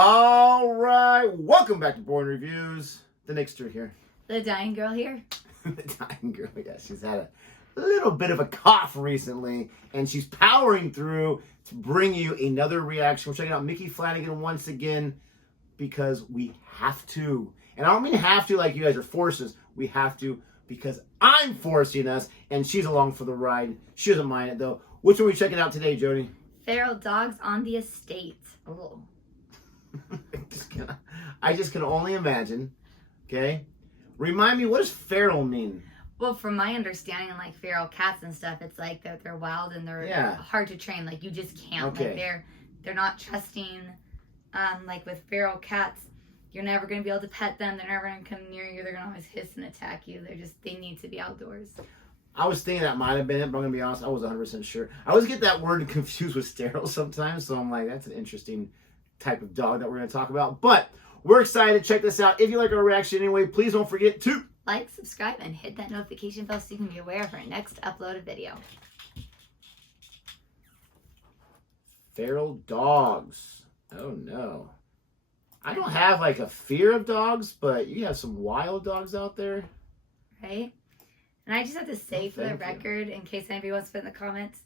All right, welcome back to Boring Reviews. The Nickster here. The dying girl here. The dying girl, yeah. She's had a little bit of a cough recently, and she's powering through to bring you another reaction. We're checking out Micky Flanagan once again because we have to. And I don't mean have to like you guys are forces. We have to because I'm forcing us, and she's along for the ride. She doesn't mind it, though. Which one are we checking out today, Jodi? Feral dogs on the estate. Oh. I just can only imagine. Okay? Remind me, what does feral mean? Well, from my understanding, like feral cats and stuff, it's like they're wild and they're hard to train. Like you just can't. Okay. Like they're not trusting. Like with feral cats, you're never gonna be able to pet them. They're never gonna come near you. They're gonna always hiss and attack you. They need to be outdoors. I was thinking that might have been it, but I'm gonna be honest, I wasn't 100% sure. I always get that word confused with sterile sometimes, so I'm like, that's an interesting type of dog that we're gonna talk about. But we're excited. Check this out. If you like our reaction anyway, please don't forget to like, subscribe, and hit that notification bell so you can be aware of our next uploaded video. Feral dogs. Oh no. I don't have like a fear of dogs, but you have some wild dogs out there. Right? And I just have to say for the record, in case anybody wants to put in the comments,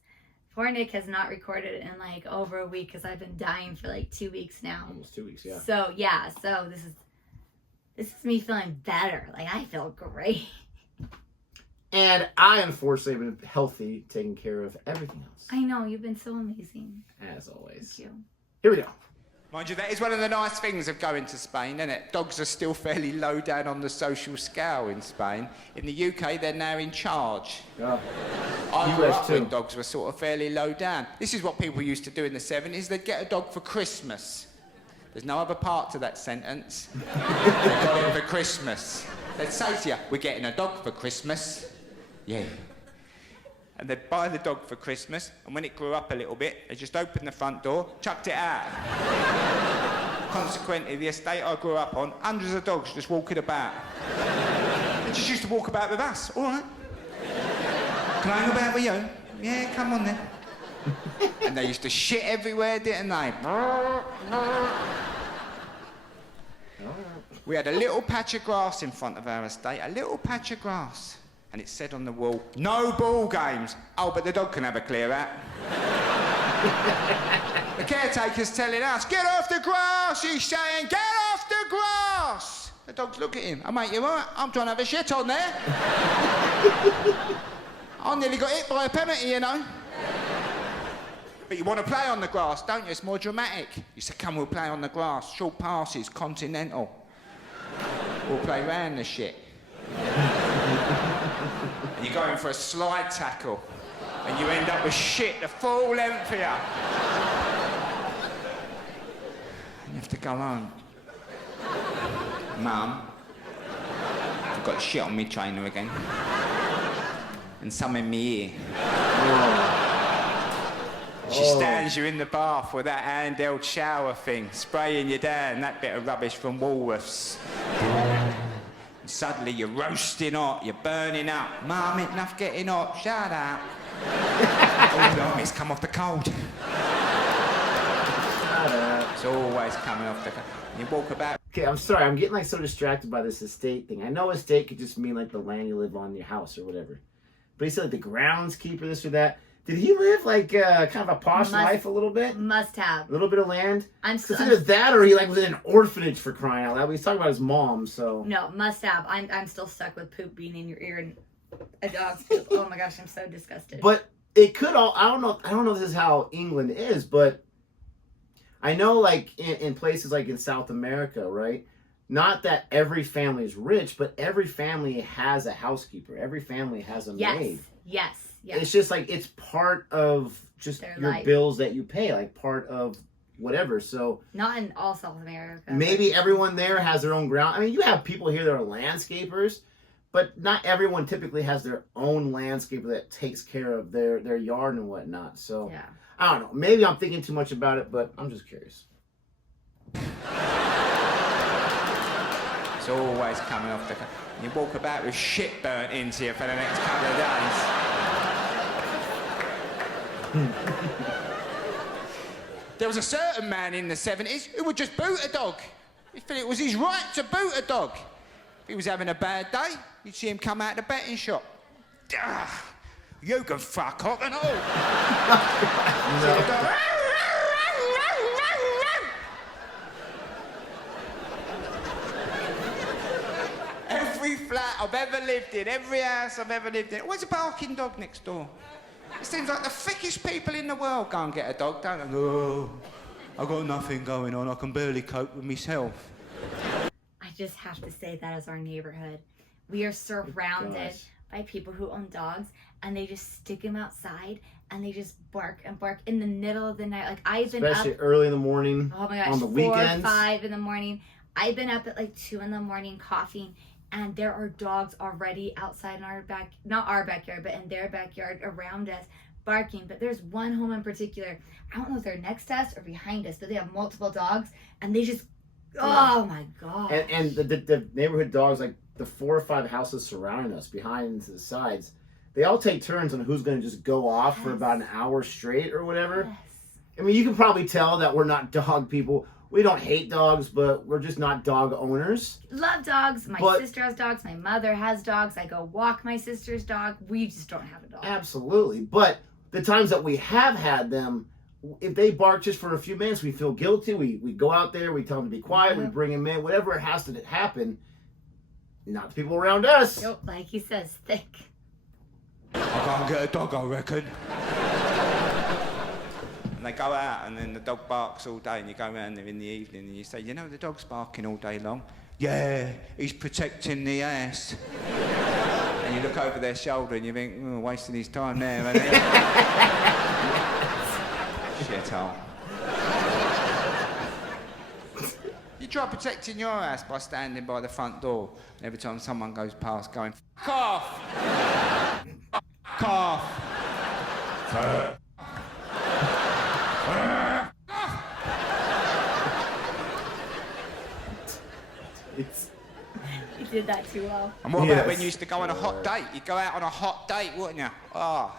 poor Nick has not recorded in like over a week because I've been dying for like 2 weeks now. Almost 2 weeks, yeah. So yeah, so this is me feeling better. Like I feel great. And I unfortunately have been healthy, taking care of everything else. I know, you've been so amazing. As always. Thank you. Here we go. Mind you, that is one of the nice things of going to Spain, isn't it? Dogs are still fairly low down on the social scale in Spain. In the UK, they're now in charge. Yeah. I grew up when dogs were sort of fairly low down. This is what people used to do in the 70s. They'd get a dog for Christmas. There's no other part to that sentence. They got it for Christmas. They'd say to you, we're getting a dog for Christmas. Yeah. And they'd buy the dog for Christmas, and when it grew up a little bit, they just opened the front door, chucked it out. Consequently, the estate I grew up on, hundreds of dogs just walking about. They just used to walk about with us. All right. Can I hang about with you? Yeah, come on then. And they used to shit everywhere, didn't they? We had a little patch of grass in front of our estate, a little patch of grass. And it said on the wall, no ball games. Oh, but the dog can have a clear out. The caretaker's telling us, get off the grass, he's saying, get off the grass. The dogs look at him. Oh, mate, you all right? I'm trying to have a shit on there. I nearly got hit by a penalty, you know. But you want to play on the grass, don't you? It's more dramatic. You said, come, we'll play on the grass. Short passes, continental. We'll play round the shit. And you're going for a slide tackle, and you end up with shit the full length of you. And you have to go home. Mum, I've got shit on me trainer again. And some in me ear. She stands you in the bath with that handheld shower thing, spraying you down, that bit of rubbish from Woolworths. And suddenly you're roasting hot, you're burning up. Mum, enough getting hot, shut up. Oh, no, it's come off the cold. It's always coming off the cold. You walk about. Okay, I'm sorry, I'm getting like so distracted by this estate thing. I know estate could just mean like the land you live on, your house or whatever. But he said like the groundskeeper, this or that. Did he live like kind of a posh life a little bit? Must have. A little bit of land? I'm Because either that or he like was in an orphanage for crying out loud. He's talking about his mom, so. No, must have. I'm still stuck with poop being in your ear and a dog's poop. Oh my gosh, I'm so disgusted. But it could all, I don't know if this is how England is, but I know like in places like in South America, right? Not that every family is rich, but every family has a housekeeper. Every family has a maid. Yes. It's just like it's part of just their your life. Bills that you pay, like part of whatever. So not in all South America. Maybe everyone there has their own ground. I mean, you have people here that are landscapers, but not everyone typically has their own landscaper that takes care of their yard and whatnot. So yeah. I don't know. Maybe I'm thinking too much about it, but I'm just curious. It's always coming off the. You walk about with shit burnt into you for the next couple of days. There was a certain man in the 70s who would just boot a dog. He felt it was his right to boot a dog. If he was having a bad day, you'd see him come out of the betting shop. You can fuck off and all. See the dog, every flat I've ever lived in, every house I've ever lived in, always a barking dog next door. It seems like the thickest people in the world go and get a dog, don't they? Oh, I've got nothing going on, I can barely cope with myself. I just have to say that is our neighborhood. We are surrounded by people who own dogs, and they just stick them outside, and they just bark and bark in the middle of the night. Like, I've been especially up, early in the morning. Oh my gosh, on the 4 weekends. or 5 in the morning. I've been up at like 2 in the morning coughing, and there are dogs already outside in our not our backyard, but in their backyard around us, barking. But there's one home in particular. I don't know if they're next to us or behind us, but they have multiple dogs, and they just, oh my God. And the neighborhood dogs, like the 4 or 5 houses surrounding us, behind and to the sides, they all take turns on who's going to just go off for about an hour straight or whatever. Yes. I mean, you can probably tell that we're not dog people. We don't hate dogs, but we're just not dog owners. Love dogs. My sister has dogs. My mother has dogs. I go walk my sister's dog. We just don't have a dog. Absolutely. But the times that we have had them, if they bark just for a few minutes, we feel guilty. We go out there, we tell them to be quiet, we bring them in, whatever has to happen. Not the people around us. Nope, like he says, thick. I'll go and get a dog, I reckon. And they go out, and then the dog barks all day, and you go around there in the evening, and you say, you know, the dog's barking all day long. Yeah, he's protecting the ass. And you look over their shoulder, and you think, oh, wasting his time there, isn't he? Shithole. You try protecting your ass by standing by the front door, and every time someone goes past, going, cough, cough. You did that too well. And what about when you used to go on a hot date? You'd go out on a hot date, wouldn't you? Oh,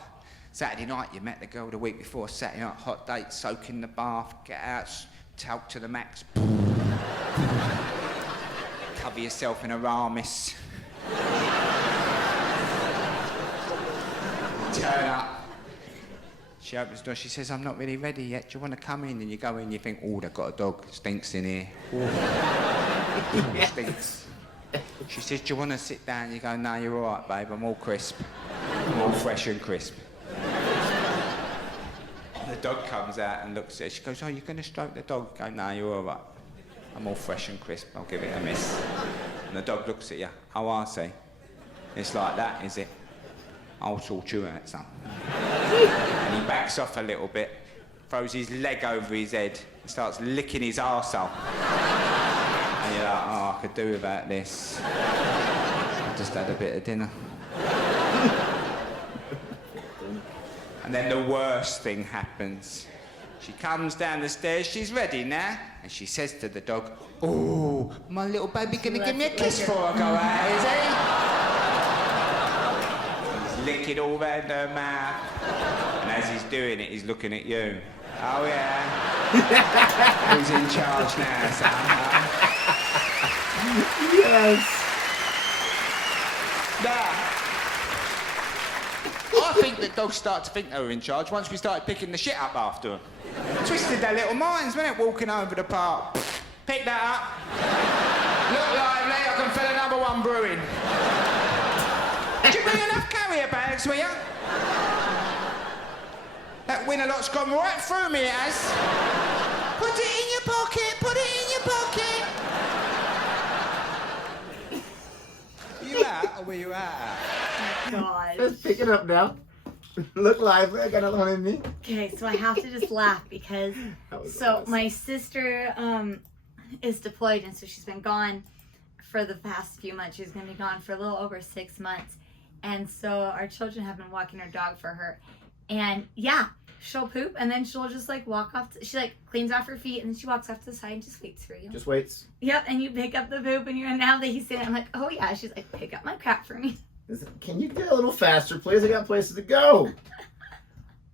Saturday night, you met the girl the week before, Saturday night, hot date, soak in the bath, get out, talc to the max. Cover yourself in a Aramis. Turn up. She opens the door, she says, I'm not really ready yet, do you want to come in? And you go in, you think, oh, they've got a dog, stinks in here. Stinks. She says, do you want to sit down? You go, no, you're all right, babe, I'm all crisp. I'm all fresh and crisp. The dog comes out and looks at her. She goes, oh, you're going to stroke the dog? You go, no, you're all right. I'm all fresh and crisp, I'll give it a miss. And the dog looks at you, oh, I see. It's like that, is it? I'll sort you out, son. And he backs off a little bit, throws his leg over his head, and starts licking his arsehole. And you're like, oh, I could do without this. I just had a bit of dinner. And then the worst thing happens. She comes down the stairs, she's ready now, and she says to the dog, oh, my little baby gonna give me a kiss before I go out, is he? He's licking all round her mouth, and as he's doing it, he's looking at you. Oh yeah? Who's in charge now, son? Yes. Now, I think that dogs start to think they were in charge once we started picking the shit up after them. Twisted their little minds, wasn't it? Walking over the park. Pick that up. Look lively, I can feel another one brewing. Did you bring enough carrier bags with you? That winner lot's gone right through me, it has. Put it in your pocket, put it in your pocket. Were you out or were you out? God. Let's pick it up now. Look lively, I got another one in me. Okay, so I have to just laugh because Awesome. my sister is deployed, and so she's been gone for the past few months. She's gonna be gone for a little over 6 months, and so our children have been walking her dog for her. And yeah, she'll poop, and then she'll just like walk off. She like cleans off her feet, and then she walks off to the side and just waits for you. Just waits. Yep, and you pick up the poop, and now that he's sitting, I'm like, oh yeah. She's like, pick up my crap for me. Can you get a little faster, please? I got places to go.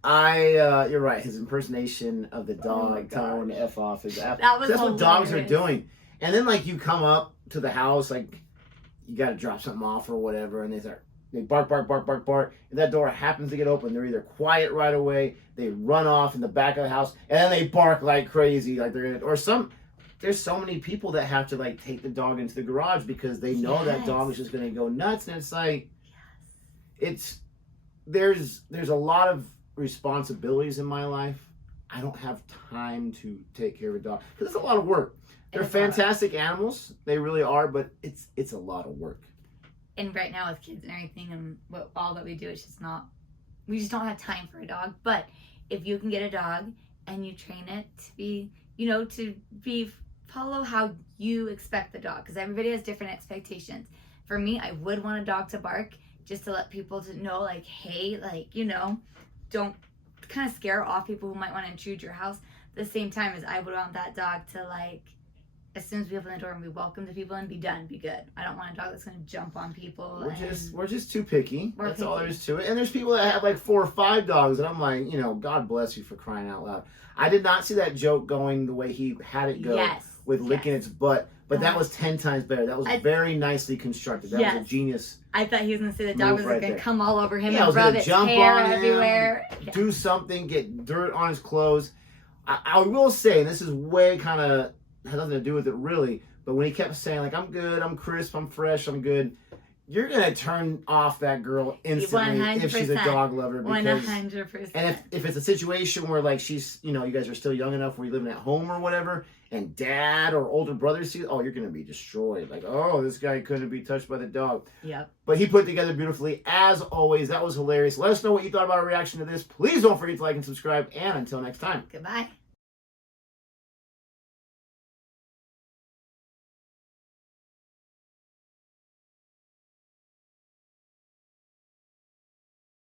You're right. His impersonation of the dog telling the F off is That was that's what dogs are hilarious. doing. And then like you come up to the house, like you got to drop something off or whatever, and they bark, bark, bark, bark, bark. And that door happens to get open. They're either quiet right away, they run off in the back of the house, and then they bark like crazy, like they're gonna. Or some. There's so many people that have to like take the dog into the garage because they know that dog is just gonna go nuts, and it's like, there's a lot of responsibilities in my life. I don't have time to take care of a dog because it's a lot of work. They're fantastic animals, they really are, but it's a lot of work. And right now with kids and everything and all that we do, it's just not, we just don't have time for a dog. But if you can get a dog and you train it to be, follow how you expect the dog, because everybody has different expectations. For me, I would want a dog to bark just to let people to know, like, hey, like, don't kind of scare off people who might want to intrude your house. At the same time as I would want that dog to, like, as soon as we open the door and we welcome the people and be done, be good. I don't want a dog that's going to jump on people. We're just too picky. That's all there is to it. And there's people that have like 4 or 5 dogs, and I'm like, God bless you for crying out loud. I did not see that joke going the way he had it go with licking its butt, but that was 10 times better. That was very nicely constructed. That was a genius. I thought he was going to say the dog was going to come all over him and rub its hair everywhere. Do something, get dirt on his clothes. I will say, and this is way kind of has nothing to do with it really, but when he kept saying like, I'm good, I'm crisp, I'm fresh, I'm good, you're gonna turn off that girl instantly 100%. if she's a dog lover. Because, 100%. And if it's a situation where like she's, you guys are still young enough where you're living at home or whatever, and dad or older brother sees, you're gonna be destroyed. Like, this guy couldn't be touched by the dog. Yep. But he put it together beautifully as always. That was hilarious. Let us know what you thought about our reaction to this. Please don't forget to like and subscribe. And until next time. Goodbye.